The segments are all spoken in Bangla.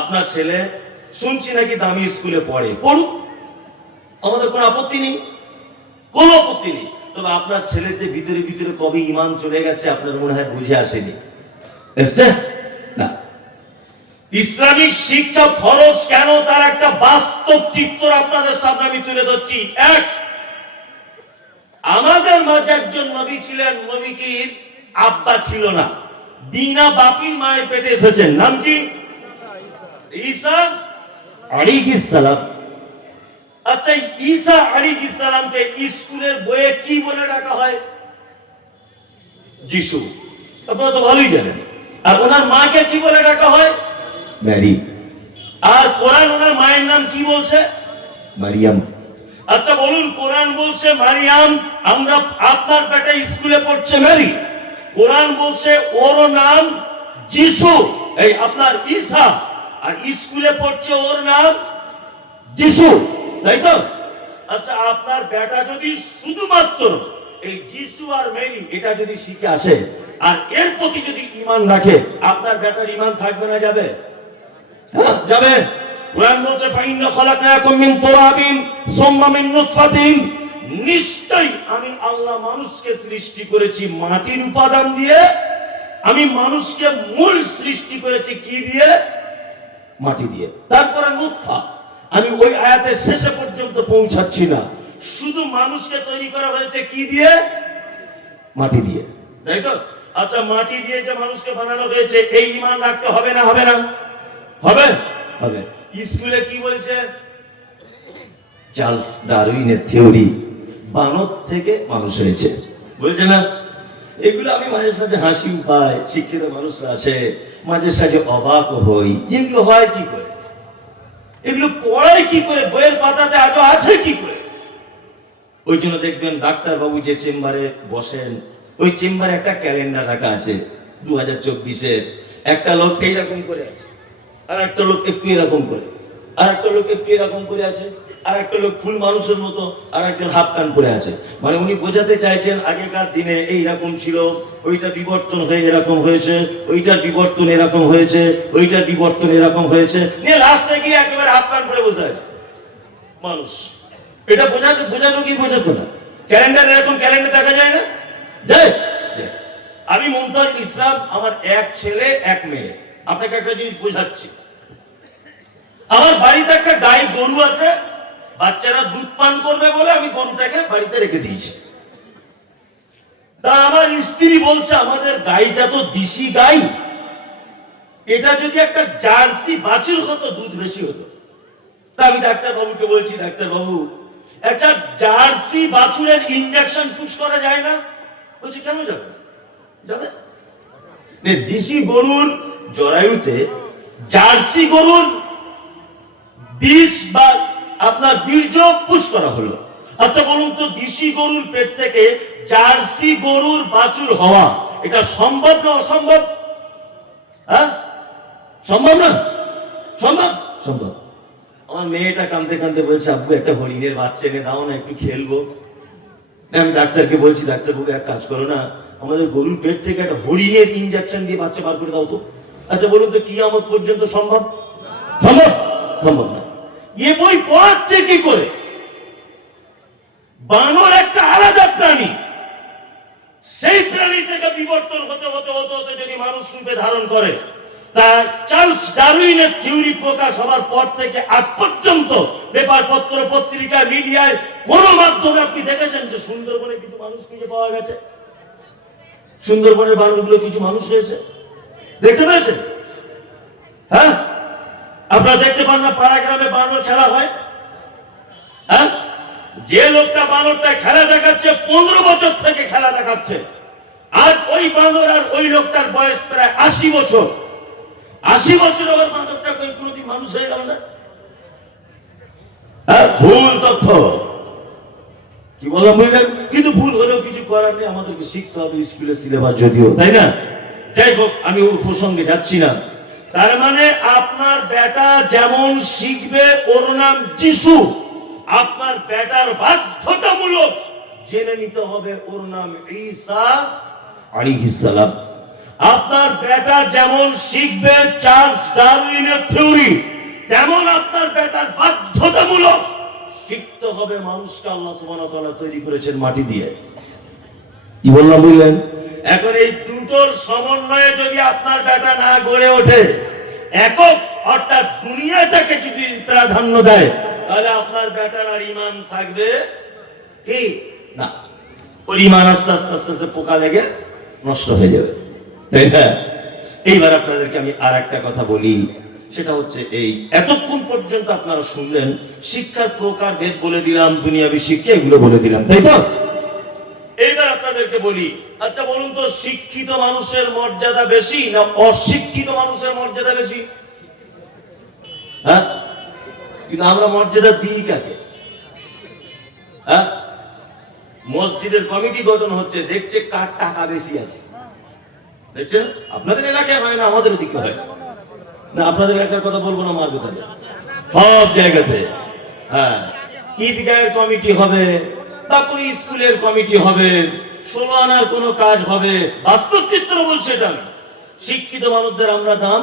আপনার ছেলে শুনছি নাকি দামি স্কুলে পড়ে, পড়ুক, আমাদের কোনো আপত্তি নেই, কোনো আপত্তি নেই। তবে আপনার ছেলে যে ভিতরে ভিতরে কবে ঈমান চলে গেছে আপনার মনে হয় বুঝে আসেনি, এসছে না। ইসলামিক শিক্ষা ফরজ কেন, তার একটা বাস্তব চিত্র আপনাদের সামনে আমি তুলে ধরছি। এক, আমাদের মাঝে একজন নবী ছিলেন, নবীটির আব্বা ছিল না, বিনা বাপির মায়ের পেটে এসেছেন, নাম কি? ঈসা আলাইহিস সালাম। আচ্ছা, ঈসা আলাইহিস সালামকে স্কুলের বইয়ে কি বলে ডাকা হয়? যিশু। আপনারা তো ভালোই জানেন। আর ওনার মাকে কি বলে ডাকা হয়? ম্যারি। আর কোরআন ওনার মায়ের নাম কি বলছে? মারিয়াম। আচ্ছা বলুন, কোরআন বলছে মারিয়াম, আমরা আপনার পেটে স্কুলে পড়ছে ম্যারি, কোরআন বলছে ওর নাম যিশু, এই আপনার ঈসা, আর স্কুলে পড়ছে ওর নাম যিশু, তাই তো? আচ্ছা, আপনার বেটা যদি শুধুমাত্র এই যিশু আর মেরি এটা যদি শিখে আসে আর এর প্রতি যদি ঈমান রাখে, আপনার বেটার ঈমান থাকবে না যাবে? হ্যাঁ, যাবে। কোরআন বলছে ফাইন্না খালাকনাকুম মিন তুরাবিন সুম্মা মিন নুতফাতিন, নিশ্চয়ই আমি আল্লাহ মানুষকে সৃষ্টি করেছি মাটির উপাদান দিয়ে, আমি মানুষকে মূল সৃষ্টি করেছি কি দিয়ে? মাটি দিয়ে। তারপরে নুতফা। আমি ওই আয়াতের শেষে পর্যন্ত পৌঁছাচ্ছি না, শুধু মানুষকে তৈরি করা হয়েছে কি দিয়ে? মাটি দিয়ে, তাই তো? আচ্ছা, মাটি দিয়ে যে মানুষকে বানানো হয়েছে, এই ঈমান রাখতে হবে না হবে না? হবে, হবে। স্কুলে কি বলছে? চার্লস ডারউইনের থিওরি, বানর থেকে মানুষ হয়েছে, বলছে না? এগুলো আমি মাঝে সাঝে হাসি পাই, শিক্ষিত মানুষরা আসে, মাঝে সাঝে অবাক হই, এগুলো হয় কি করে, এগুলো পড়ায় কি করে, বইয়ের পাতাতে আজও আছে কি করে? ওই জন্য দেখবেন ডাক্তার বাবু যে চেম্বারে বসেন, ওই চেম্বারে একটা ক্যালেন্ডার রাখা আছে 2024-এর। একটা লোক এইরকম করে আছে, আর একটা লোক একটু এরকম করে, আর একটা লোক একটু এরকম করে আছে, আর একটা লোক ফুল মানুষের মতো, আর একজন হাফ কান পরে আছে। মানে উনি বোঝাতে চাইছেন আগেকার দিনে এইরকম ছিল, ওইটা বিবর্তন হয়ে এরকম হয়েছে, ওইটার বিবর্তন এরকম হয়েছে, ওইটার বিবর্তন এরকম হয়েছে, নিয়ে লাস্টে গিয়ে একেবারে হাফ কান পরে বসে আছে মানুষ। এটা বোঝানো কি বোঝাতো না? ক্যালেন্ডার এরকম ক্যালেন্ডার দেখা যায় না? আমি মুমতাজ ইসলাম, আমার এক ছেলে এক মেয়ে। আপনাকে একটা জিনিস বোঝাচ্ছি, আমার বাড়িতে একটা গাই গরু আছে, বাচ্চারা দুধ পান করবে বলে আমি গরুটাকে বাড়িতে রেখে দিয়েছি। তা আমার স্ত্রী বলছে আমাদের গাইটা তো দেশি গাই, এটা যদি একটা জার্সি বাছুর হতো দুধ বেশি হতো। তা আমি ডাক্তার বাবুকে বলছি, ডাক্তার বাবু একটা জার্সি বাছুরের ইনজেকশন পুশ করা যায় না? বলছি কেন যাবে? যাবে। দেশি গরুর জরায়ুতে জার্সি গরুর বিষ বা আপনার বীর্য পুশ করা হলো। আচ্ছা বলুন তো, দেশি গরুর পেট থেকে জার্সি গরুর বাছুর হওয়া এটা সম্ভব না অসম্ভব? হ্যাঁ, সম্ভব না? সম্ভব, সম্ভব। আমার মেয়েটা কাঁদতে কাঁদতে বলছে আব্বু একটা হরিণের বাচ্চা এনে দাও না, একটু খেলবো। আমি ডাক্তারকে বলছি, ডাক্তারবাবু এক কাজ করো না, আমাদের গরুর পেট থেকে একটা হরিণের ইনজেকশন দিয়ে বাচ্চা বার করে দাও তো। আচ্ছা বলুন তো, কিয়ামত পর্যন্ত সম্ভব? সম্ভব, সম্ভব না। এ বই পড়াচ্ছে কি করে? বানর একটা আলাদা প্রাণী, সেই প্রাণী থেকে বিবর্তন হতে হতে হতে হতে যদি মানুষ রূপে ধারণ করে, তা চার্লস ডারউইনের থিওরি প্রকাশ হওয়ার পর থেকে আজ পর্যন্ত পেপার পত্র পত্রিকা মিডিয়ায় কোন মাধ্যমে আপনি দেখেছেন যে সুন্দরবনে কিছু মানুষ খুঁজে পাওয়া গেছে? সুন্দরবনের বানরগুলো কিছু মানুষ হয়েছে দেখতে পেয়েছেন? হ্যাঁ, আপনারা দেখতে পান না পাড়া গ্রামে বানর খেলা হয়? হ্যাঁ, যে লোকটা বানরটা খেলা দেখাচ্ছে 15 বছর থেকে খেলা দেখাচ্ছে, আজ ওই বানর আর ওই লোকটার বয়স প্রায় 80 বছর। 80 বছর আবার বানরটা কোনদিন মানুষ হয়ে গেল না? হ্যাঁ, ভুল তথ্য। কি বললাম বুঝলেন? কিন্তু ভুল হলেও কিছু করার নেই, আমাদেরকে শিখতে হবে স্কুলের সিলেবাস যদিও, তাই না? যাই হোক, আমি ওর প্রসঙ্গে যাচ্ছি না। তার মানে আপনার বেটা যেমন শিখবে ওর নাম যিশু, আপনার বেটার বাধ্যতামূলক জেনে নিতে হবে ওর নাম ঈসা আলাইহিস সালাম। আপনার বেটা যেমন শিখবে চার্লস ডারউইনের থিওরি, তেমন আপনার বেটার বাধ্যতামূলক শিখতে হবে মানুষকে আল্লাহ সুবহানাহু ওয়া তাআলা তৈরি করেছেন মাটি দিয়ে। কি বললাম বুঝলেন? এখন এই দুটোর সমন্বয়ে যদি আপনার বেটা না গড়ে ওঠে, একক অর্থাৎ দুনিয়াটাকে যদি প্রাধান্য দেয়, তাহলে আপনার বেটার আর ঈমান থাকবে কি না। ওর ঈমান আস্তে আস্তে আস্তে আস্তে পোকা লেগে নষ্ট হয়ে যাবে, তাই না? এইবার আপনাদেরকে আমি আর একটা কথা বলি, সেটা হচ্ছে এই এতক্ষণ পর্যন্ত আপনারা শুনলেন শিক্ষার প্রকার ভেদ বলে দিলাম, দুনিয়াবী শিক্ষা এগুলো বলে দিলাম, তাই তো? এইবার আপনাদেরকে বলি, আচ্ছা বলুন তো, শিক্ষিত মানুষের মর্যাদা বেশি না অশিক্ষিত মানুষের মর্যাদা বেশি? হ্যাঁ, কিন্তু আমরা মর্যাদা দিই কাকে? হ্যাঁ, মসজিদের কমিটি গঠন হচ্ছে, দেখছে কার টাকা বেশি আছে। দেখছেন, আপনাদের এলাকায় হয় না, আমাদের দিকে হয় না। আপনাদের এলাকার কথা বলবো না, মার কোথায় সব জায়গাতে। হ্যাঁ, ঈদগাহের কমিটি হবে, তারপরে স্কুলের কমিটি হবে, 16 আনার কোনো কাজ হবে, বাস্তব চিত্র বলছে এটা। শিক্ষিত মানুষদের আমরা দাম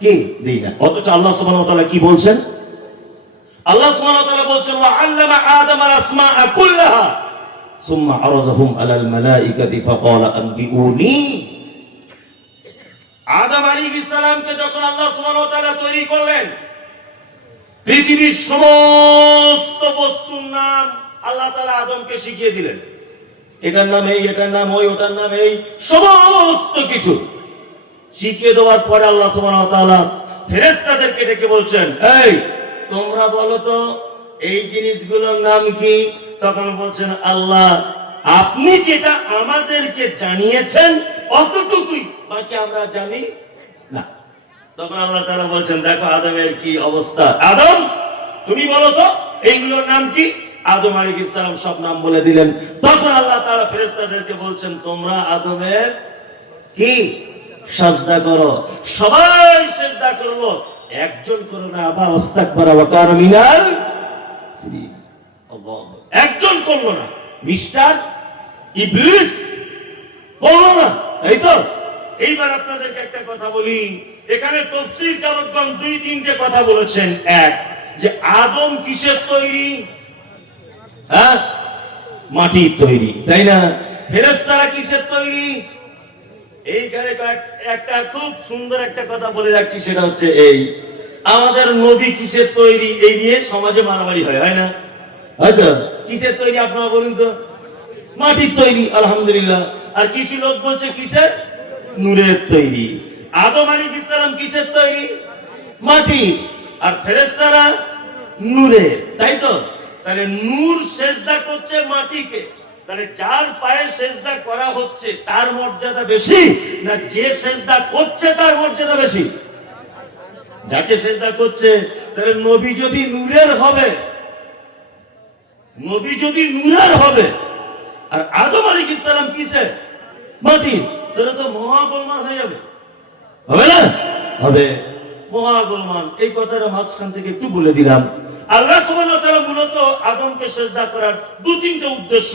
কি দিই না, অথচ আল্লাহ সুবহানাহু ওয়া তাআলা কি বলছেন? আল্লাহ সুবহানাহু ওয়া তাআলা বলছেন, ওয়া আল্লামা আদম আল আসমাআ কুল্লাহা সুম্মা আরাযাহুম আলাল মালাইকাতি ফাকালা আনবিউনি। আদম আলাইহিস সালামকে যখন আল্লাহ সুবহানাহু ওয়া তাআলা তৈরি করলেন, পৃথিবীর সমস্ত বস্তুর নাম আল্লাহ তাআলা আদমকে শিখিয়ে দিলেন। এটার নাম এই, এটার নাম ওই, ওটার নাম এই, সমস্ত কিছু শিখিয়ে দেওয়ার পরে আল্লাহ সুবহানাহু ওয়া তাআলা ফেরেশতাদেরকে ডেকে বলছেন, এই তোমরা বলো তো এই জিনিসগুলোর নাম কি? তখন বলছেন, আল্লাহ আপনি যেটা আমাদেরকে জানিয়েছেন অতটুকুই, বাকি আমরা জানি না। তখন আল্লাহ তাআলা বলছেন, দেখো আদমের কি অবস্থা, আদম তুমি বলো তো এইগুলোর নাম কি? আদম আলাইহিস সালাম সব নাম বলে দিলেন। তখন আল্লাহ তাআলা ফেরেশতাদেরকে বলছেন, তোমরা আদমের কি সাজদা করো। সবাই সিজদা করলো, একজন করো না, আবা আস্তাকবারা ওয়া কানা মিনাল মুশরিকিন। আল্লাহ, একজন করলো না, মিস্টার ইবলিস করলো না, এই তো। এইবার আপনাদেরকে একটা কথা বলি, এখানে তাফসীর কারকগণ 2-3টে কথা বলেছেন। এক, যে আদম কিসের তৈরি? হ্যাঁ, মাটির তৈরি, তাই না? ফেরেশতারা কিসের তৈরি? এইখানে একটা খুব সুন্দর একটা কথা বলে রাখছি, সেটা হচ্ছে এই, আমাদের নবী কিসের তৈরি? এই নিয়ে সমাজে মারামারি হয় না? হয়তো কিসের তৈরি আপনারা বলুন তো? মাটির তৈরি, আলহামদুলিল্লাহ। আর কিছু লোক বলছে কিসের? নূরের তৈরি। আদম আলাইহিস সালাম কিসের তৈরি? মাটি। আর ফেরেশতারা নূরের, তাই তো? তাহলে নূর সেজদা করছে মাটিকে, তাহলে যার পায়ে সেজদা করা হচ্ছে তার মর্যাদা বেশি না যে সেজদা করছে তার মর্যাদা বেশি? যাকে সেজদা করছে। তাহলে নবী যদি নূরের হবে, নবী যদি নূরের হবে, আর আদম আলাইহিস সালাম কিসের? মাটি, তাহলে তো মহা গোলমাল হয়ে যাবে, হবে না? হবে, মহা গোলমাল। এই কথাটা মাঝখান থেকে একটু বলে দিলাম। আল্লাহ সুবহানাহু ওয়া তাআলা মূলত আদমকে সিজদা করার 2-3টে উদ্দেশ্য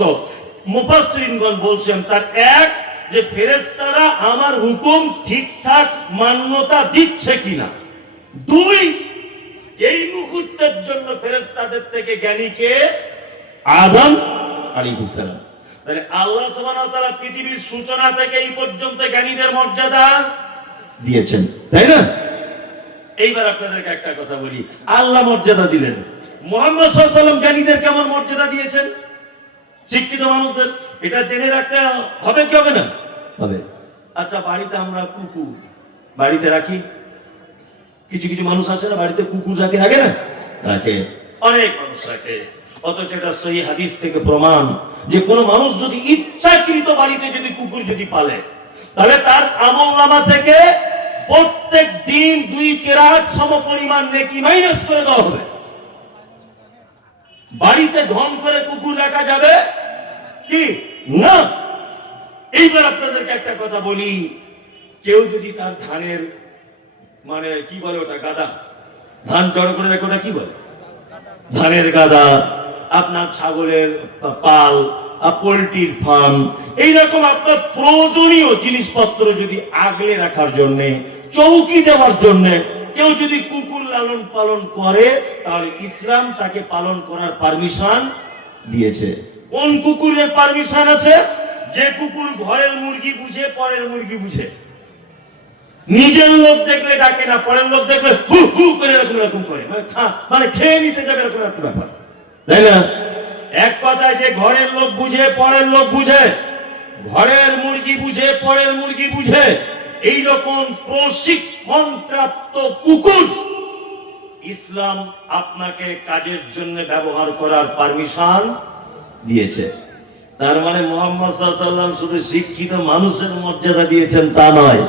মুফাসসিরিনগণ বলছেন। তার এক, যে ফেরেশতারা আমার হুকুম ঠিকঠাক মান্যতা দিচ্ছে কিনা। 2, এই মুহূর্তের জন্য ফেরেশতাদের থেকে জ্ঞানীকে আদম আলাইহিস সালাম। তাহলে আল্লাহ সুবহানাহু ওয়া তাআলা পৃথিবীর সূচনা থেকে এই পর্যন্ত জ্ঞানীদের মর্যাদা দিয়েছেন, তাই না? এইবার আপনাদেরকে একটা কথা বলি, আল্লাহ মর্যাদা দিলেন, মুহাম্মদ সাল্লাল্লাহু আলাইহি ওয়াসাল্লাম জ্ঞানীদের কেমন মর্যাদা দিয়েছেন শিক্ষিত মানুষদের? এটা জেনে রাখতে হবে কি হবে না? হবে। আচ্ছা, বাড়িতে আমরা কুকুর বাড়িতে রাখি, কিছু কিছু মানুষ আছে না বাড়িতে কুকুর রাখে, রাখে না? রাখে, অনেক মানুষ রাখে। অথচ এটা সহিহ হাদিস থেকে প্রমাণ যে কোন মানুষ যদি ইচ্ছাকৃত বাড়িতে যদি কুকুর যদি পালে, তাহলে তার আমলনামা থেকে প্রত্যেক দিন 2 কেরাত সমপরিমাণ নেকি মাইনাস করে দেওয়া হবে। বাড়িতে ঢং করে কুকুর রাখা যাবে কি না? এইবার আপনাদেরকে একটা কথা বলি, কেউ যদি তার ধানের মানে কি বলে ওটা, গাদা, ধান জড়ো করে রাখে, ওটা কি বলে? ধানের গাদা, আপনার ছাগলের পাল, পোল্ট্রির ফার্ম, এইরকম আপনার প্রয়োজনীয় জিনিসপত্র যদি আগলে রাখার জন্য, চৌকি দেওয়ার জন্য কেউ যদি কুকুর লালন পালন করে, তাহলে ইসলাম তাকে পালন করার পারমিশন দিয়েছে। কোন কুকুরের পারমিশন আছে? যে কুকুর ঘরের মুরগি বুঝে, পরের মুরগি বুঝে, নিজের লোক দেখলে ডাকে না, পরের লোক দেখলে হু হু করে এরকম করে, মানে খেয়ে নিতে যাবে এরকম একটা ব্যাপার, তাই না? এক কথায় যে ঘরের লোক বুঝে, পরের লোক বুঝে, ঘরের মুরগি বুঝে, পরের মুরগি বুঝে, এইরকম প্রশিক্ষণ প্রাপ্ত কুকুর ইসলাম আপনাকে কাজের জন্য ব্যবহার করার পারমিশন দিয়েছে। তার মানে মুহাম্মদ সাল্লাল্লাহু আলাইহি ওয়াসাল্লাম শুধু শিক্ষিত মানুষের মর্যাদা দিয়েছেন তা নয়,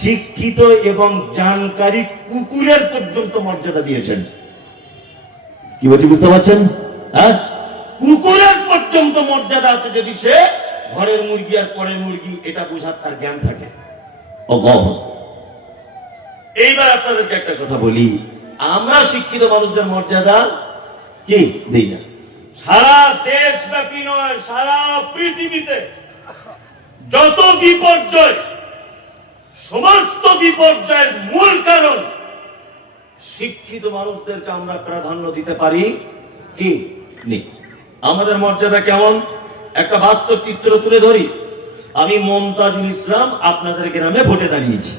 শিক্ষিত এবং জানকারী কুকুরের পর্যন্ত মর্যাদা দিয়েছেন। কি বলছি বুঝতে পারছেন? হ্যাঁ, কুকুরের পর্যন্ত মর্যাদা আছে যদি সে ঘরের মুরগি আর পরের মুরগি এটা বোঝার তার জ্ঞান থাকে। এইবার আপনাদেরকে একটা কথা বলি, আমরা শিক্ষিত মানুষদের মর্যাদা কি দিই না। সারা দেশব্যাপী নয়, সারা পৃথিবীতে যত বিপর্যয়, সমস্ত বিপর্যয়ের মূল কারণ শিক্ষিত মানুষদেরকে আমরা প্রাধান্য দিতে পারি কি নেই। আমাদের মর্যাদা কেমন? একটা বাস্তব চিত্র তুলে ধরি। আমি মমতাজুল ইসলাম আপনাদের গ্রামে ভোটে দাঁড়িয়েছি।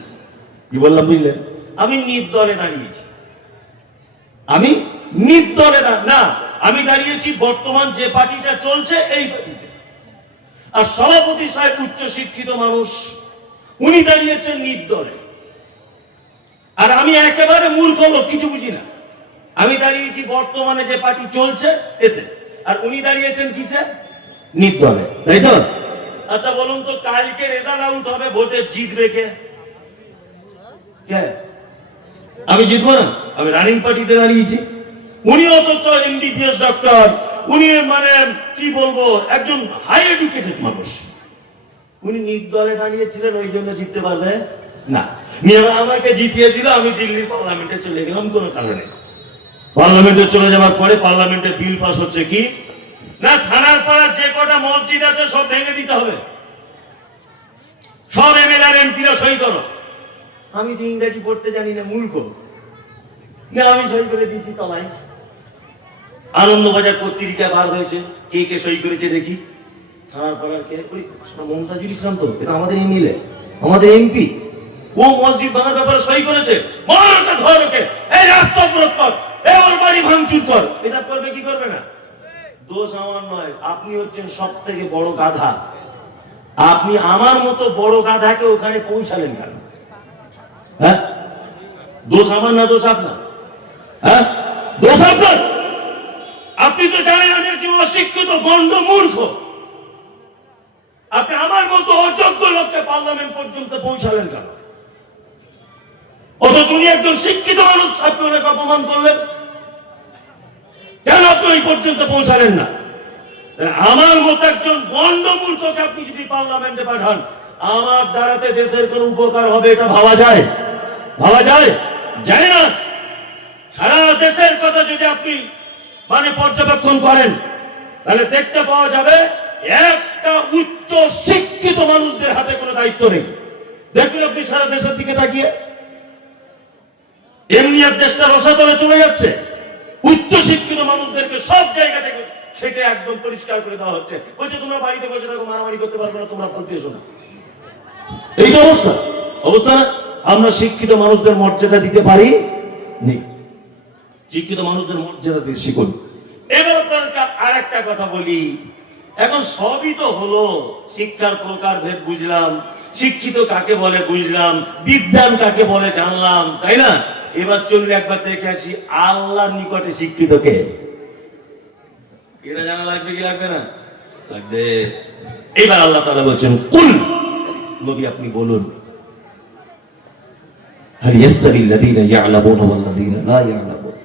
কি বললাম বুঝলেন? আমি নির্দলে দাঁড়িয়েছি। আমি নির্দলে না, আমি দাঁড়িয়েছি বর্তমান যে পার্টিটা চলছে এই পার্টিতে। আর সভাপতি সাহেব উচ্চ শিক্ষিত মানুষ, উনি দাঁড়িয়েছেন নির্দলে। আর আমি একেবারে মূর্খ লোক, কিছু বুঝি না। আমি দাঁড়িয়েছি বর্তমানে যে পার্টি চলছে এতে, আর উনি দাঁড়িয়েছেন কিসে? নির্দলে, তাই তো? আচ্ছা বলুন তো, কালকে রেজাল্ট আউট হবে, ভোটে জিতবে কে? আমি জিতবো না? আমি রানিং পার্টিতে দাঁড়িয়েছি। উনি অথচ এমবিবিএস ডক্টর, উনি মানে কি বলবো, একজন হাই এডুকেটেড মানুষ। উনি নির্দলে দাঁড়িয়েছিলেন, ওই জন্য জিততে পারবে না। আমাকে জিতিয়ে দিল, আমি দিল্লির পার্লামেন্টে চলে গেলাম কোনো কারণে। পার্লামেন্টে চলে যাওয়ার পরে পার্লামেন্টে বিল পাস হচ্ছে কি না, থানার পাড়ার যে কটা মসজিদ আছে সব ভেঙে দিতে হবে, সব এমএলএ আর এমপিরা সই করো। আমি যে ইংরেজি পড়তে জানি না, মূর্খ না, আমি সই করে দিয়েছি তলায়। আনন্দবাজার পত্রিকা বার হয়েছে, কে কে সই করেছে দেখি। থানার পাড়ার কে? মমতাজুল ইসলাম, তো এটা আমাদের এমএলএ, আমাদের এমপি। ও মসজিদ ভাঙার ব্যাপারে সই করেছে। মারকে ধরকে, এই রাস্তা অবরোধ কর, এই ওর বাড়ি ভাঙচুর কর। এসব করবে কি করবে না? দোষ আমার নয়, আপনি হচ্ছেন সব থেকে বড় গাধা। আপনি আমার মতো বড় গাধাকে ওখানে পৌঁছালেন কেন? হ্যাঁ, দোষ আমার না, দোষ আপনার। হ্যাঁ, দোষ আপনার। আপনি তো জানেন আমি একজন অশিক্ষিত গন্ড মূর্খ। আপনি আমার মতো অযোগ্য লোককে পার্লামেন্ট পর্যন্ত পৌঁছালেন কেন? অথচ উনি একজন শিক্ষিত মানুষ, আপনি ওনাকে অপমান করলেন কেন? আপনি ওই পর্যন্ত পৌঁছালেন না। আমার মতো একজন গন্ড মূর্খকে আপনি যদি পার্লামেন্টে পাঠান, আমার দ্বারাতে দেশের কোন উপকার হবে এটা ভাবা যায়? ভাবা যায়? জানি না। সারা দেশের কথা যদি আপনি মানে পর্যবেক্ষণ করেন, তাহলে দেখতে পাওয়া যাবে একটা উচ্চ শিক্ষিত মানুষদের হাতে কোনো দায়িত্ব নেই। দেখুন আপনি সারা দেশের দিকে তাকিয়ে, এমনি আর দেশটা রসাতলে চলে যাচ্ছে। উচ্চ শিক্ষিত মানুষদেরকে সব জায়গা থেকে সেটা একদম পরিষ্কার করে দেওয়া হচ্ছে। বলছে তোমরা বাড়িতে বসে থাকো, মারামারি করতে পারবে না, তোমরা বলতে এসো না। এই তো অবস্থা। অবস্থা না? আমরা শিক্ষিত মানুষদের মর্যাদা দিতে পারি নি। শিক্ষিত মানুষদের মর্যাদা দিয়ে শিখুন। এবার আপনাদেরকে আর একটা কথা বলি, এখন সবই তো হলো, শিক্ষার প্রকার ভেদ বুঝলাম, শিক্ষিত কাকে বলে বুঝলাম, বিদ্যান কাকে বলে জানলাম, তাই না? এবার চললে একবার দেখে আসি আল্লাহর নিকটে শিক্ষিত কে। এটা জানা লাগবে কি লাগবে না? লাগবে। এবার আল্লাহ তাআলা বলছেন, কুল, নবী আপনি বলুন, হাল ইয়াস্তাবিল্লাযীনা ইয়া'লামুনা ওয়াল্লাযীনা লা ইয়া'লামুন।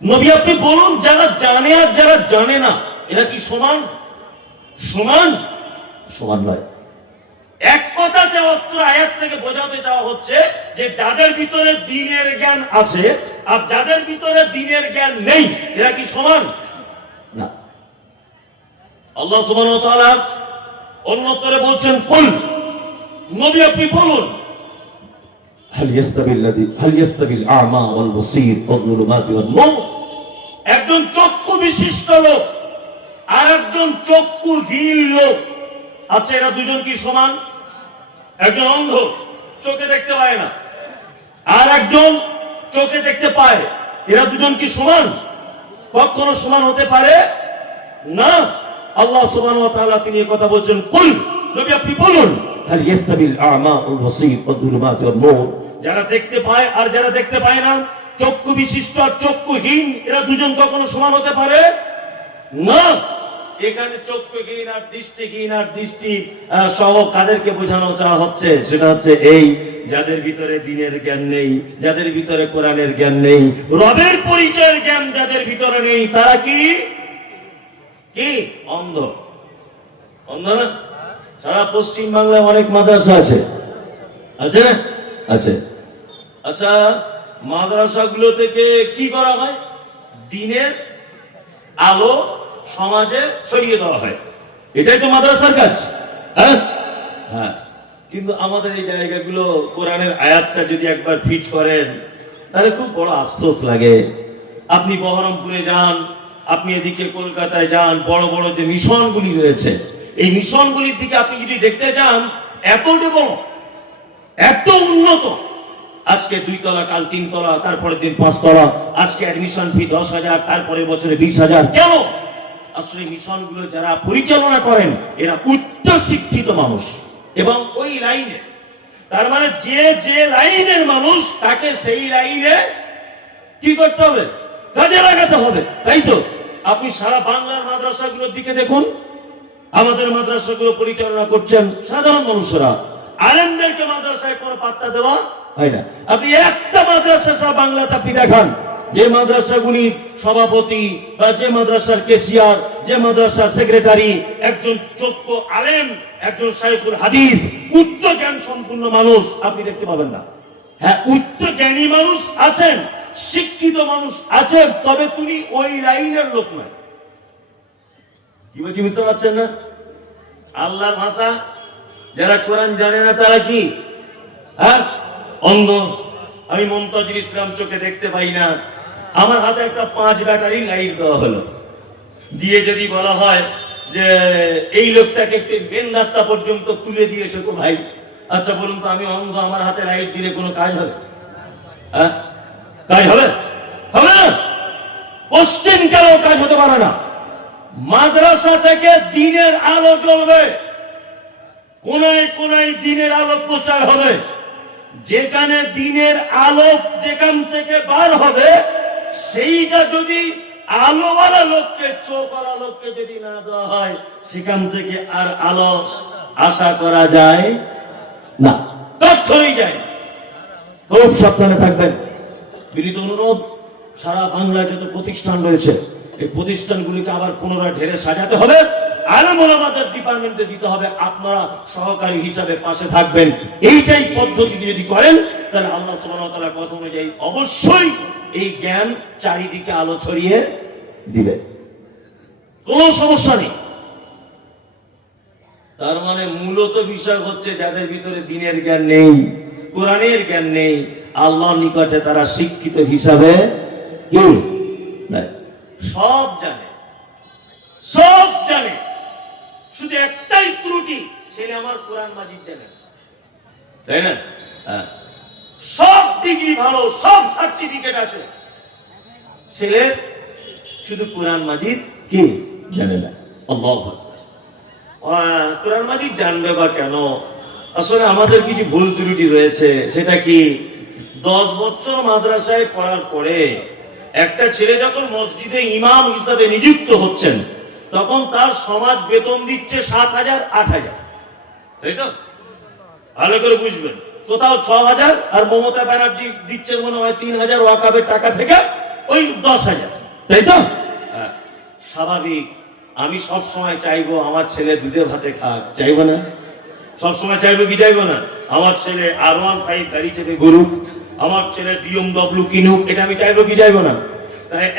নবী আপনি বলুন, যারা জানে আর যারা জানে না এরা কি সমান? সমান? সমান নয়। এক কথাতে অত্র আয়াত থেকে বোঝাতে চাওয়া হচ্ছে যে যাদের ভিতরে দ্বীনের জ্ঞান আছে আর যাদের ভিতরে দ্বীনের জ্ঞান নেই, এরা কি সমান? না। আল্লাহ সুবহানাহু ওয়া তাআলা অন্যত্রে বলছেন, কুল, নবী আপনি বলুন, হাল ইয়াস্তাবিল আ'মা ওয়াল বসীর ওয়াল যুলুমাতি ওয়ান নূর। একজন চক্ষু বিশিষ্ট লোক আর একজন চক্ষুহীন লোক, আচ্ছা এরা দুজন কি সমান? একজন অন্ধ, চোখে দেখতে পায় না, আর একজন চোখে দেখতে পায়, এরা দুজন কি সমান? কখনো সমান হতে পারে না। আল্লাহ সুবহানাহু ওয়া তাআলা তিনি এই কথা বলছেন, কুল, নবী আপনি বলুন, হাল ইয়াস্তাবিল আ'মা ওয়াল বসীর ওয়াল যুলুমাতি ওয়ান নূর। যারা দেখতে পায় আর যারা দেখতে পায় না, চক্ষু বিশিষ্ট আর চক্ষুহীন, এরা দুজন কখনো সমান হতে পারে না। এখানে চক্ষুহীন আর দৃষ্টিহীন আর দৃষ্টি সহ কাদেরকে বোঝানো চাওয়া হচ্ছে? সেটা হচ্ছে এই যাদের ভিতরে দ্বীনের জ্ঞান নেই, যাদের ভিতরে কোরআনের জ্ঞান নেই, রবের পরিচয়ের জ্ঞান যাদের ভিতরে নেই, তারা কি কি অন্ধ। অন্ধ না? সারা পশ্চিম বাংলায় অনেক মাদ্রাসা আছে, আছে না? আছে। আচ্ছা, মাদ্রাসাগুলো থেকে কি করা হয়? দ্বীনের আলো সমাজে ছড়িয়ে দেওয়া হয়, এটাই তো মাদ্রাসার কাজ। হ্যাঁ হ্যাঁ, কিন্তু আমাদের এই জায়গাগুলো কোরআনের আয়াতটা যদি একবার ফিট করেন তাহলে খুব বড় আফসোস লাগে। আপনি বহরমপুরে যান, আপনি এদিকে কলকাতায় যান, বড় বড় যে মিশনগুলি রয়েছে, এই মিশনগুলির দিকে আপনি যদি দেখতে যান, এত বড়, এত উন্নত, আজকে 2 তলা, কাল 3 তলা, তারপরের দিন 5 তলা, আজকে অ্যাডমিশন ফি 10,000, তারপরে বছরে 20,000। কেন? আসলে মিশনগুলো যারা পরিচালনা করেন এরা উচ্চ শিক্ষিত মানুষ এবং ওই লাইনে, তার মানে যে লাইনের মানুষ তাকে সেই লাইনে কি করতে হবে? কাজে লাগাতে হবে, তাই তো? আপনি সারা বাংলার মাদ্রাসাগুলোর দিকে দেখুন, আমাদের মাদ্রাসাগুলো পরিচালনা করছেন সাধারণ মানুষরা, আলেমদেরকে মাদ্রাসায় কোনো পাত্তা দেওয়া হয় না। আপনি একটা মাদ্রাসা সারা বাংলাতে আপনি দেখান, যে মাদ্রাসাগুলির সভাপতি বা যে মাদ্রাসার কেশিয়ার, যে মাদ্রাসার সেক্রেটারি একজন যোগ্য আলেম, একজন শাইখুল হাদিস, উচ্চ জ্ঞান সম্পন্ন মানুষ আপনি দেখতে পাবেন না। হ্যাঁ, উচ্চ জ্ঞানী মানুষ আছেন, শিক্ষিত মানুষ আছেন, তবে তিনি ওই লাইনের লোক নয়। কি বলছি বুঝতে পারছেন না? আল্লাহর ভাষা যারা কোরআন জানে না তারা কি? হ্যাঁ, অন্ধ। আমি মুমতাজুল ইসলাম চোখে দেখতে পাই না, আমার হাতে একটা 5 ব্যাটারি লাইট দেওয়া হলো, দিয়ে যদি বলা হয় যে এই লোকটাকে একটু মেন রাস্তা পর্যন্ত তুলে দিয়ে এসো তো ভাই, আচ্ছা বলুন তো, আমি অন্ধ, আমার হাতে লাইট দিলে কোনো কাজ হবে? হ্যাঁ, কাজ হবে? হবে না। কোশ্চেন কেন কাজ হতে পারে না? মাদ্রাসা থেকে দ্বীনের আলো জ্বলবে, কোনায় কোনায় দ্বীনের আলো প্রচার হবে। যেখানে দ্বীনের আলো যেখান থেকে বার হবে, সেইটা যদি আলোওয়ালা লোককে, চোখওয়ালা লোককে যদি না দেওয়া হয়, সেখান থেকে আর আলো আশা করা যায় না, তথ্যই যায়। খুব সাবধানে থাকবেন। বিনীত অনুরোধ, সারা বাংলায় যত প্রতিষ্ঠান রয়েছে, এই প্রতিষ্ঠানগুলিকে আবার পুনরায় ঢেলে সাজাতে হবে, আলেম ওলামাদের ডিপার্টমেন্টে দিতে হবে, আপনারা সহকারী হিসাবে পাশে থাকবেন। এইটাই পদ্ধতি যদি করেন, তাহলে আল্লাহ সুবহানাহু ওয়া তাআলার কথা অনুযায়ী অবশ্যই এই জ্ঞান চারিদিকে আলো ছড়িয়ে দিবে, কোনো সমস্যা নেই। তার মানে মূলত বিষয় হচ্ছে যাদের ভিতরে দ্বীনের জ্ঞান নেই, কোরআনের জ্ঞান নেই, আল্লাহর নিকটে তারা শিক্ষিত হিসাবে কি নাই, সব জানে, সব জানে, শুধু একটাই ত্রুটি, ছেলে আমার কোরআন মাজিদ জানে, তাই না? সব ডিগ্রি ভালো, সব সার্টিফিকেট আছে, ছেলে শুধু কোরআন মাজিদ কি জানে না। আল্লাহু আকবার। কোরআন মাজিদ জানবে বা কেন? আসলে আমাদের কিছু ভুল ত্রুটি রয়েছে। সেটা কি? 10 বছর মাদ্রাসায় পড়ার পরে একটা ছেলে যখন মসজিদে ইমাম হিসাবে নিযুক্ত হচ্ছেন, তখন তার সমাজ বেতন দিচ্ছে 7,000, 8,000, তাই তো? ভালো করে বুঝবেন, কোথাও 6,000 আর মমতা ব্যানার্জি দিচ্ছে মনে হয় 3,000 ওয়াকাবের টাকা থেকে ওই 10,000, তাই তো? স্বাভাবিক। আমি সব সময় চাইবো আমার ছেলে দুধে ভাতে খাক, চাইবো না? সব সময় চাইবো কি চাইবো না? আমার ছেলে R15 গাড়ি চেপে ঘুরুক, আমার ছেলে BMW কিনুক, এটা আমি চাইবো কি চাইবো না?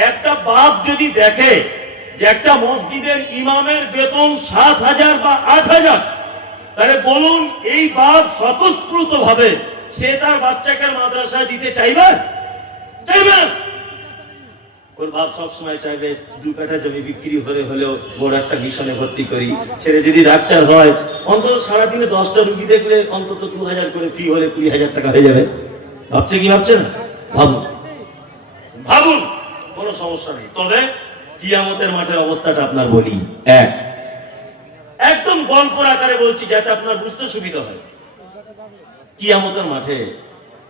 একটা বাপ যদি দেখে যে একটা মসজিদের ইমামের বেতন 7,000 বা 8,000, তাহলে বলুন এই বাপ স্বতঃস্ফূর্ত ভাবে সে তার বাচ্চাকে মাদ্রাসায় দিতে চাইবে? চাইবে না। ওর বাপ সবসময় চাইবে 2 কাঠা জমি বিক্রি হলেও বড় একটা মিশনে ভর্তি করি, ছেলে যদি ডাক্তার হয় অন্তত সারাদিনে 10টা রুগী দেখলে অন্তত 2,000 করে ফি হলে 20,000 টাকা হয়ে যাবে। ভাবছে কি ভাবছে না? ভাবুন ভাবুন, কোনো সমস্যা নেই। তবে কিয়ামতের মাঠের অবস্থাটা আপনার বলি, একদম গল্পর আকারে বলছি যাতে আপনার বুঝতে সুবিধা হয়। কিয়ামতের মাঠে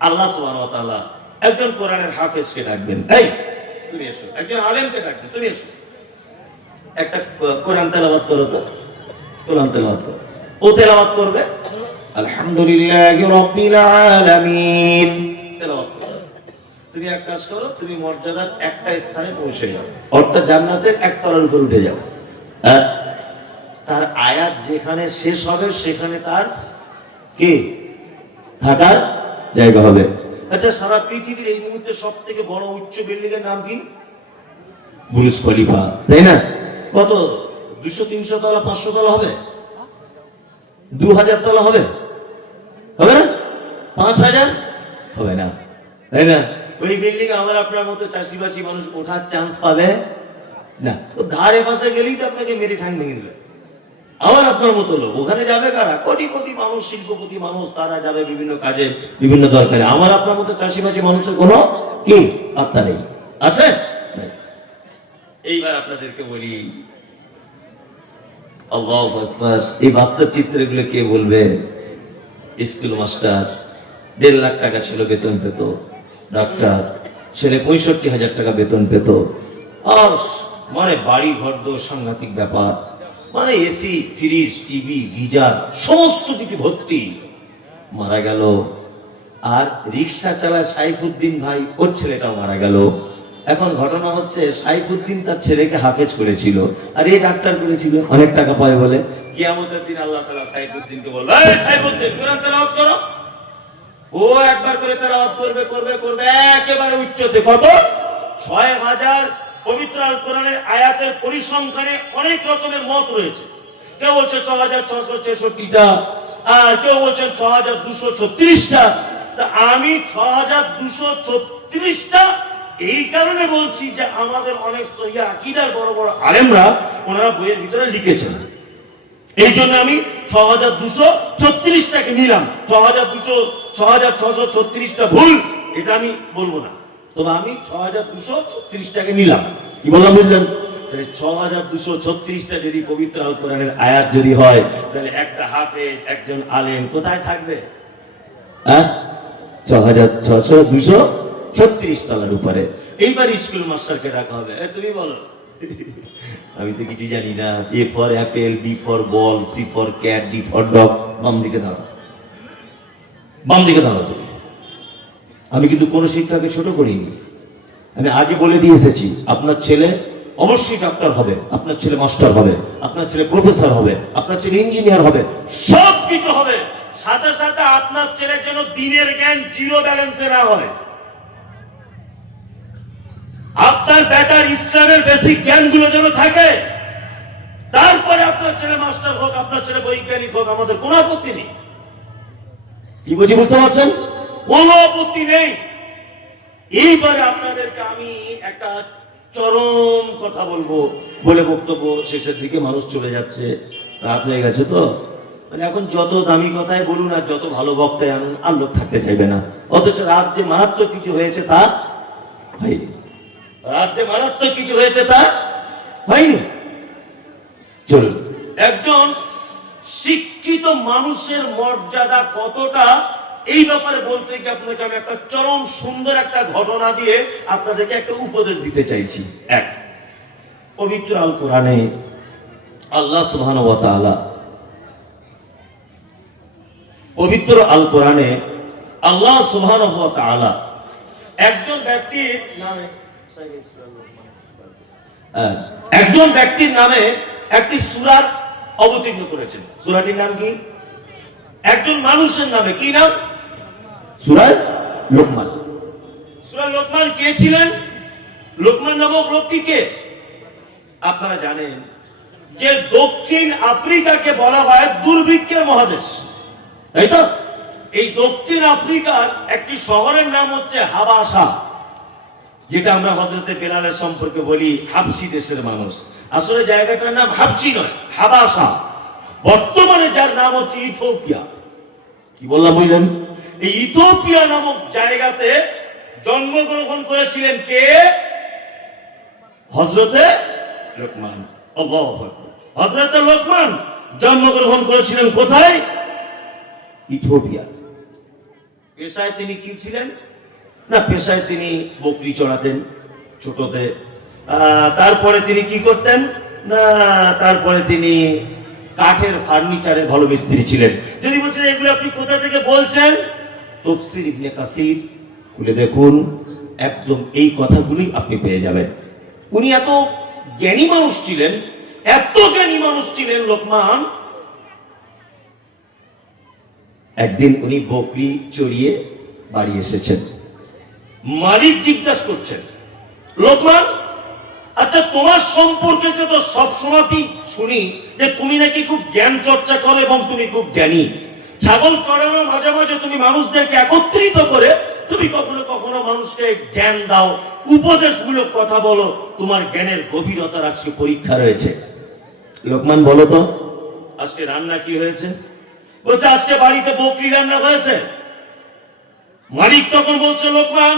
আল্লাহ সুবহানাহু ওয়া তাআলা একজন কোরআনের হাফেজকে ডাকবেন, এই তুমি এসো। একজন আলেমকে ডাকবেন, তুমি এসো, একটা কোরআন তেলাওয়াত করো। তো কোরআন তেলাওয়াত করো। ও তেলাওয়াত করবে আলহামদুলিল্লাহি রাব্বিল আলামিন, তেলাওয়াত করো। তুমি এক কাজ করো, তুমি মর্যাদার একটা স্থানে পৌঁছে যাও, অর্থাৎ জান্নাতের একতলার উপর উঠে যাও। তার আয়াত যেখানে শেষ হবে সেখানে তার কি থাকার জায়গা হবে। আচ্ছা, সারা পৃথিবীর এই মুহূর্তে সব থেকে বড় উচ্চ বিল্ডিং এর নাম কি? বুর্জ খলিফা, তাই না? কত 200-300 তলা, 500 তলা হবে? 2000 তলা হবে? হবে না? 5000 হবে না, তাই না? ওই বিল্ডিং আমার আপনার মতো চাষিবাসী মানুষ ওঠার চান্স পাবে না। তো ধারে পাশে গেলেই তো আপনাকে মেরে ঠাং ভেঙে দেবে। আমার আপনার মতো লোক ওখানে যাবে কারা? কোটিপতি মানুষ, শিল্পপতি মানুষ, তারা যাবে বিভিন্ন কাজে, বিভিন্ন দরকারে। আমার আপনার মতো চাষিবাসী মানুষের কোনো কি আত্মা নেই, আছে? এইবার আপনাদেরকে বলি, আল্লাহু আকবার, এই বাস্তব চিত্রগুলো কে বলবে? স্কুল মাস্টার 1.5 লাখ টাকা ছিল বেতন পেত, ডাক্তার ছেলে 65,000 টাকা বেতন পেত, আর মানে বাড়ি ঘর দো সাংঘাতিক ব্যাপার, মানে এসি, ফ্রিজ, টিভি, গিজার সমস্ত কিছু ভর্তি, মারা গেল। আর রিক্সা চালায় সাইফুদ্দিন ভাই, ওর ছেলেটাও মারা গেল। এখন ঘটনা হচ্ছে সাইফুদ্দিন তার ছেলেকে হাফেজ করেছিল আর এই ডাক্তার করেছিল, অনেক টাকা পায় বলে। কিয়ামতের দিন আল্লাহ তাআলা সাইফুদ্দিনকে বলবে, এই সাইফুদ্দিন কোরআন তেলাওয়াত করো। ও একবার করে তেলাওয়াত করবে করবে করবে একেবারে উচ্চতে। কত? 6000 পবিত্র আল কোরআনের আয়াতের পরিসংখ্যানে অনেক রকমের মত রয়েছে। কেউ বলছে 6666টা, আর কেউ বলছেন 6236টা। তা আমি 6236টা এই কারণে বলছি যে আমাদের অনেক সহিহ আকীদার বড় বড় আলেমরা ওনারা বইয়ের ভিতরে লিখেছেন, এই জন্য আমি 6236টাকে নিলাম। 6636টা ভুল এটা আমি বলবো না, তবে আমি 6236টাকে নিলাম। কি বললাম বুঝলেন? 6236টা যদি পবিত্র আল কোরআনের আয়াত যদি হয়, তাহলে একটা হাফেজ, একজন আলেম কোথায় থাকবে? 6236 তলার উপরে। এইবার স্কুল মাস্টারকে ডাকা হবে, তুমি বলো। আমি তো কিছু জানি না। A for apple, B for ball, C for cat, D for dog. বাম দিকে দাঁড়াও, বাম দিকে দাঁড়াও তুমি। আমি কিন্তু কোন শিক্ষাকে ছোট করিনি। আমি আগে বলে দিয়ে এসেছি, আপনার ছেলে অবশ্যই ডাক্তার হবে, আপনার ছেলে মাস্টার হবে, আপনার ছেলে প্রফেসর হবে, আপনার ছেলে ইঞ্জিনিয়ার হবে, সব কিছু হবে। সাথে সাথে আপনার ছেলের যেন দিনের জ্ঞান জিরো ব্যালেন্সে না হয়। আপনার বেটার ইসলামের বেসিক জ্ঞানগুলো যেন থাকে। তারপরে আপনার ছেলে মাস্টার হোক, আপনার ছেলে বৈজ্ঞানিক হোক, আমাদের কোনো আপত্তি নেই। কি বলছি বুঝতে পারছেন? কোনো আপত্তি নেই। এইবারে আপনাদেরকে আমি একটা চরম কথা বলবো, বলে বক্তব্য শেষের দিকে মানুষ চলে যাচ্ছে, রাত হয়ে গেছে তো। মানে এখন যত দামি কথাই বলুন আর যত ভালো বক্তায় আনুন, আর লোক থাকতে চাইবে না। অথচ রাত যে মারাত্মক কিছু হয়েছে তা হয়নি, রাত যে মারাত্মক কিছু হয়েছে তা হয়নি। চলুন, একজন শিক্ষিত মানুষের মর্যাদা কতটা, এই ব্যাপারে বলতে গিয়ে আপনাকে আমি একটা চরম সুন্দর একটা ঘটনা দিয়ে আপনাদেরকে একটা উপদেশ দিতে চাইছি। এক, পবিত্র আল কোরআনে আল্লাহ সুবহানাহু ওয়া তাআলা, পবিত্র আল কোরআনে আল্লাহ সুবহানাহু ওয়া তাআলা একজন ব্যক্তির নামে একটি সূরা অবতীর্ণ করেছেন। সূরাটির নাম কি? একজন মানুষের নামে। কি নাম? সূরা লোকমান। সূরা লোকমান কে ছিলেন? লোকমান নামক লোকটি কে? আপনারা জানেন যে দক্ষিণ আফ্রিকাকে বলা হয় দুর্ভিক্ষের মহাদেশ, তাই তো? এই দক্ষিণ আফ্রিকার একটি শহরের নাম হচ্ছে হাবাসা, যেটা আমরা হযরতে বেলালের সম্পর্কে বলি হাবশি দেশের মানুষ। আসলে জায়গাটার নাম হাবশি নয়, হাবাসা। বর্তমানে যার নাম হচ্ছে ইথিওপিয়া। কি বললাম বুঝলেন? এই ইথিওপিয়া নামক জায়গাতে জন্মগ্রহণ করেছিলেন কে? হযরতে লোকমান। আল্লাহু আকবার। হযরতে লোকমান জন্মগ্রহণ করেছিলেন কোথায়? ইথিওপিয়া। পেশায় তিনি কি ছিলেন? না, পেশায় তিনি বকরি চড়াতেন ছোটতে। তারপরে তিনি কি করতেন? না, তারপরে তিনি কাঠের ফার্নিচারের ভালো মিস্ত্রি ছিলেন। যদি বলছেন এগুলো আপনি কোথা থেকে বলছেন, তাফসীর ইবনে কাসির খুলে দেখুন, একদম এই কথাগুলি আপনি পেয়ে যাবেন। উনি এত জ্ঞানী মানুষ ছিলেন, এত জ্ঞানী মানুষ ছিলেন লোকমান। একদিন উনি বকরি চড়িয়ে বাড়ি এসেছেন। মালিক জিজ্ঞাসা করছেন, লোকমান, আচ্ছা তোমার সম্পর্কে তো সবসময় শুনি যে তুমি নাকি খুব জ্ঞান চর্চা করো এবং তুমি খুব জ্ঞানী। ছাগল চড়ানোর মাঝে মাঝে তুমি মানুষদেরকে একত্রিত করে তুমি কখনো কখনো মানুষকে জ্ঞান দাও, উপদেশমূলক কথা বলো, তোমার জ্ঞানের গভীরতার আজকে পরীক্ষা রয়েছে। লোকমান, বলো তো আজকে রান্না কি হয়েছে? বলছে আজকে বাড়িতে বকরি রান্না হয়েছে। মালিক তখন বলছে, লোকমান,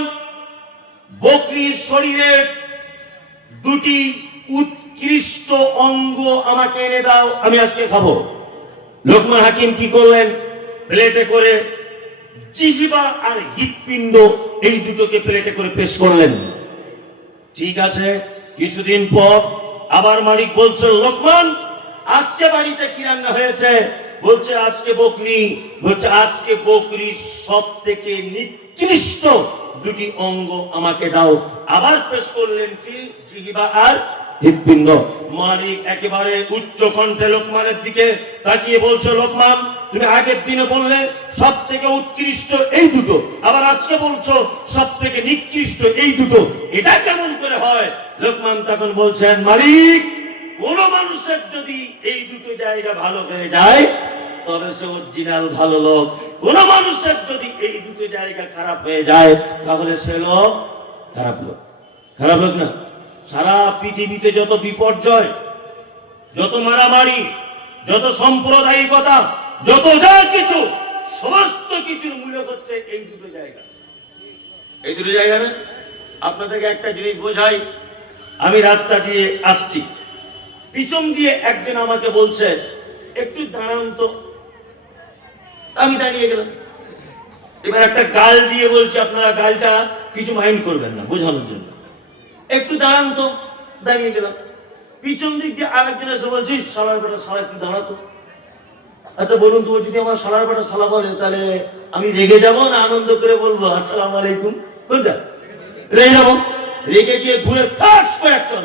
বকরির শরীরের দুটি উৎকৃষ্ট অঙ্গ আমাকে এনে দাও, আমি আজকে খাবো। লোকমান হাকিম কি করলেন? প্লেটে করে জিহ্বা আর হৃৎপিণ্ড এই দুটোকে প্লেটে করে পেশ করলেন। ঠিক আছে, কিছুদিন পর আবার মালিক বলছে, লোকমান, আজকে বাড়িতে কি রান্না হয়েছে? বলছে আজকে বকরি। বলছে আজকে বকরি সব থেকে নিকৃষ্ট দুটি অঙ্গ আমাকে দাও। আবার পেশ করলেন কি? জিহ্বা আর হৃৎপিণ্ড। মালিক একেবারে উচ্চ কণ্ঠে লোকমানের দিকে তাকিয়ে বলছে, লোকমান, তুমি আগের দিনে বললে সব থেকে উৎকৃষ্ট এই দুটো, আবার আজকে বলছো সব থেকে নিকৃষ্ট এই দুটো, এটা কেমন করে হয়? লোকমান তখন বলছেন, মালিক, কোন মানুষের যদি এই দুটো জায়গা ভালো হয়ে যায় তবে সে অরিজিনাল ভালো লোক। কোন মানুষের যদি এই দুটো জায়গা খারাপ হয়ে যায় তাহলে সে লোক খারাপ লোক। খারাপ লোক না। সারা পৃথিবীতে যত বিপর্যয়, যত মারামারি, যত সাম্প্রদায়িকতা, যত যা কিছু, সমস্ত কিছুর মূল হচ্ছে এই দুটো জায়গা। এই দুটো জায়গা না? আপনাদেরকে একটা জিনিস বোঝাই। আমি রাস্তা দিয়ে আসছি, পিছন দিয়ে একজন আমাকে বলছে, একটু দাঁড়ান তো। আমি দাঁড়িয়ে গেলাম। এবার একটা গাল দিয়ে বলছি, আপনারা গালটা কিছু মাইন্ড করবেন না, বোঝানোর জন্য। একটু দাঁড়ান তো। দাঁড়িয়ে গেলাম। পিছন দিক দিয়ে আরেকজন এসে বলছি, শালার বেটা শালা, একটু দাঁড়াতো। আচ্ছা বলুন তো, যদি আমার শালার বেটা শালা বলে তাহলে আমি রেগে যাবো না আনন্দ করে বলবো আসসালামু আলাইকুম? কোনটা? রেগে যাবো। রেগে গিয়ে ঘুরে ঠাস করে একটা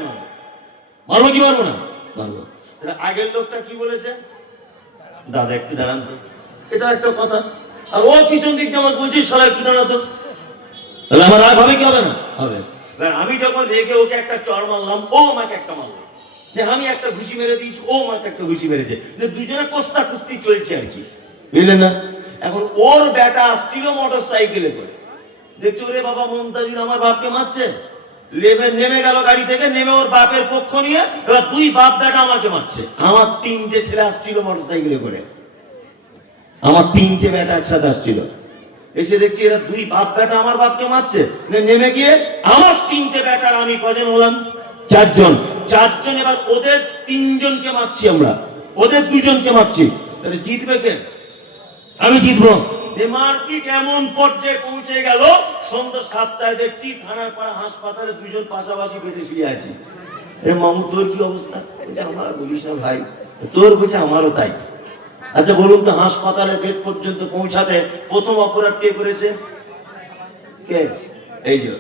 মারবো কি মারবো না? মারবো। আগের লোকটা কি বলেছে? দাদা একটু দাঁড়ান তো। এটা একটা কথা। আর ও পিছন দিক দিয়ে আমাকে বলছি, শালা একটু দাঁড়াতো। তাহলে আমার রাগ হবে কি হবে না? হবে। আমি যখন রেগে ওকে একটা চড় মারলাম, ও আমাকে একটা মারলো। আমি একটা ঘুষি মেরে দিয়েছি, ও আমাকে একটা ঘুষি মেরেছে। দুজনে কস্তা কুস্তি চলছে আর কি, বুঝলেন না? এখন ওর বেটা আসছিল মোটর সাইকেলে করে, দেখছো রে বাবা মমতাজুল আমার বাপকে মারছে। নেমে গেল গাড়ি থেকে, নেমে ওর বাপের পক্ষ নিয়ে এবার দুই বাপ বেটা আমাকে মারছে। আমার তিনটে ছেলে আসছিল মোটর সাইকেলে করে, আমার তিনটে বেটা একসাথে আসছিল। এসে দেখছি এরা দুই বাপ বেটা আমার বাপকে মারছে। নেমে গিয়ে আমার তিনটে বেটার আমি কজন হলাম? চারজন। চারজন। এবার ওদের তিনজনকে মারছি আমরা, ওদের দুজনকে মারছি। তাহলে জিতবে কে? আমি জিতবো। মারপিট এমন পর্যায়ে পৌঁছে গেল, সন্ধ্যা 7টায় দেখছি থানার পাড়া হাসপাতালে দুজন পাশাপাশি বেডে শুয়ে আছি। মামু তোর কি অবস্থা? আমার বলিস না ভাই, তোর বলছে আমারও তাই। আচ্ছা বলুন তো, হাসপাতালের বেড পর্যন্ত পৌঁছাতে প্রথম অপরাধ কে করেছে? কে? এই যে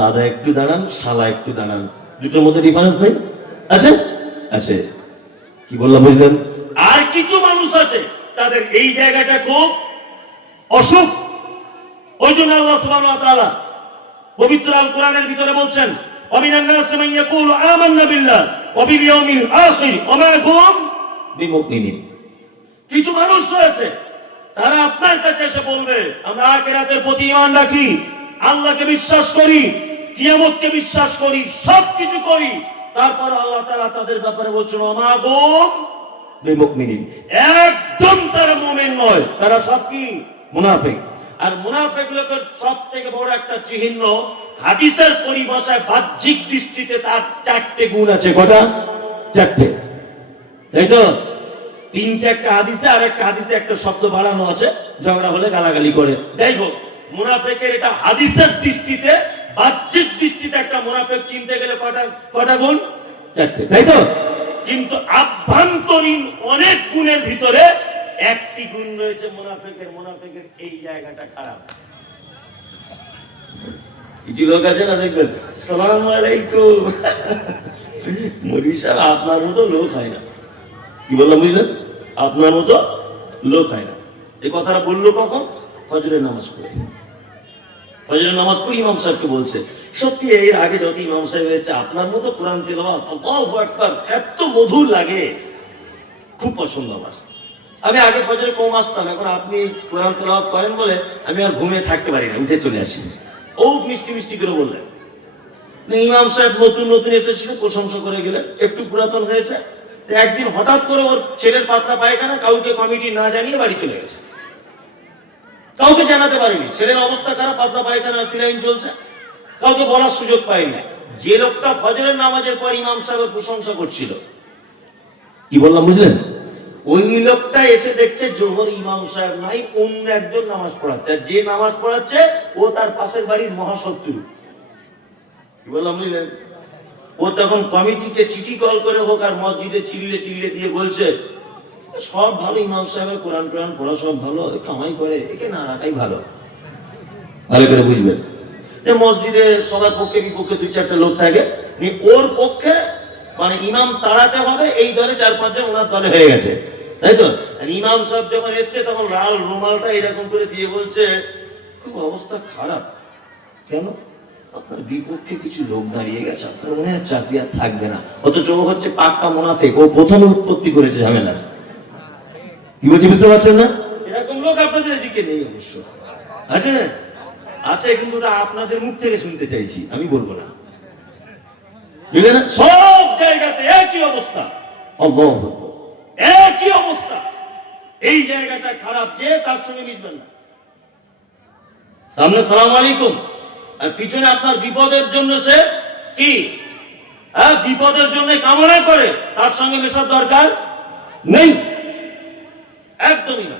দাদা একটু দাঁড়ান, শালা একটু দাঁড়ান, দুটোর মধ্যে ডিফারেন্স নেই? আছে? আছে। কি বললাম বুঝলেন? আর কিছু মানুষ আছে তাদের এই জায়গাটা খুব অসুখ। ওই জন্য আল্লাহ সুবহানাহু ওয়া তাআলা পবিত্র আল কোরআনের ভিতরে বলছেন, ওয়া মিনান নাসি মান ইয়াকুলু আমান্না বিল্লাহ ওয়াবিল আখির ওমা হুম বিমুমিনিন। কিছু মানুষ রয়েছে তারা আপনার কাছে এসে বলবে আমরা আখিরাতের প্রতি ঈমান রাখি, আল্লাহকে বিশ্বাস করি, কিয়ামতকে বিশ্বাস করি, সবকিছু করি, তারপর আল্লাহ তাআলা তাদের ব্যাপারে বলছেন ওমা হুম বিমুমিনিন, একদম তারা মুমিন নয়, তারা সব কি মুনাফিক। আর মুনাফিক লোকের সবথেকে বড় একটা চিহ্ন, হাদিসের পরিভাষায় বাহ্যিক দৃষ্টিতে তার 4টে গুণ আছে। কটা? 4টে, তাই তো? 3টে একটা হাদিসে, আর একটা হাদিসে একটা শব্দ বাড়ানো আছে, ঝগড়া হলে গালাগালি করে। যাই হোক, মুনাফিকের এটা হাদিসের দৃষ্টিতে, বাহ্যিক দৃষ্টিতে একটা মুনাফিক চিনতে গেলে কটা গুণ? 4টে, তাই তো? কিন্তু আভ্যন্তরীণ অনেক গুণের ভিতরে একটি গুণ রয়েছে মুনাফিকের। মুনাফিকের এই জায়গাটা খারাপ। কিছু লোক আছে না, দেখবেন আসসালামু আলাইকুম, মরিশা আপনার মতো লোক হয় না। কি বললাম বুঝলেন? আপনার মতো লোক হয় না। এই কথাটা বললো কখন? ফজরের নামাজ পড়ে। ফজরের নামাজ পড়ে ইমাম সাহেবকে বলছে, সত্যি এর আগে যত ইমাম সাহেব হয়েছে আপনার মতো কোরআন তেলাওয়াত আল্লাহু আকবার এত মধুর লাগে, খুব পছন্দ আমার। আমি আগে ফজরে কম আসতাম, এখন আপনি কোরআন তেলাওয়াত করেন বলে আমি আর ঘুমিয়ে থাকতে পারি না, উঠে চলে আসি। ও মিষ্টি মিষ্টি করে বললেন। ইমাম সাহেব নতুন নতুন এসেছিল, প্রশংসা করে গেলেন, একটু পুরাতন হয়েছে। একদিন হঠাৎ করে ওর ছেলের পাতলা পায়খানা কাউকে কমিটি না জানিয়ে বাড়ি চলে গেছে, কাউকে জানাতে পারেনি। ছেলের অবস্থা খারাপ, পাতলা পায়খানা, সিলাইন চলছে, কাউকে বলার সুযোগ পায়নি। যে লোকটা ফজরের নামাজের পর ইমাম সাহেবের প্রশংসা করছিল, কি বললাম বুঝলেন? ওই লোকটা এসে দেখছে জোহর ইমাম সাহেব নাই, অন্য একজন নামাজ পড়াচ্ছে। আর যে নামাজ পড়াচ্ছে ও তার পাশের বাড়ির মহাশত্রু। কি বললাম বুঝলেন? ও তখন কমিটিকে চিঠি কল করে হোক আর মসজিদে চিল্লে চিল্লে দিয়ে বলছে সব ভালো, ইমাম সাহেবের কোরআন কোরআন পড়া সব ভালো, কামাই করে, একে না রাখাই ভালো। ভালো করে বুঝবেন, মসজিদে সবার পক্ষে বিপক্ষে 2-4টা লোক থাকে, ওর পক্ষে মানে ইমাম তাড়াতে হবে, এই দলে 4-5 জন ওনার দলে হয়ে গেছে, তাই তো? ইমাম সাহেব যখন এসছে তখন লাল রুমালটা এরকম করে দিয়ে বলছে খুব অবস্থা খারাপ। কেন? আপনার বিপক্ষে কিছু লোক দাঁড়িয়ে গেছে, আপনার মনে হয় চাকরি আর থাকবে না। অথচ ও হচ্ছে পাক্কা মুনাফিক, ও প্রথমে উৎপত্তি করেছে ঝামেলা। কি বলছি বুঝতে পারছেন না? এরকম লোক আপনাদের এদিকে নেই অবশ্য, আছে আছে, কিন্তু ওটা আপনাদের মুখ থেকে শুনতে চাইছি, আমি বলবো না। বুঝলেন? সব জায়গাতে একই অবস্থা, একই অবস্থা। এই জায়গাটা খারাপ, যে তার সঙ্গে মিশবেন না। সামনে সালাম আলাইকুম, আর পিছনে আপনার বিপদের জন্য সে কি বিপদের জন্য কামনা করে, তার সঙ্গে মেশার দরকার নেই, একদমই না।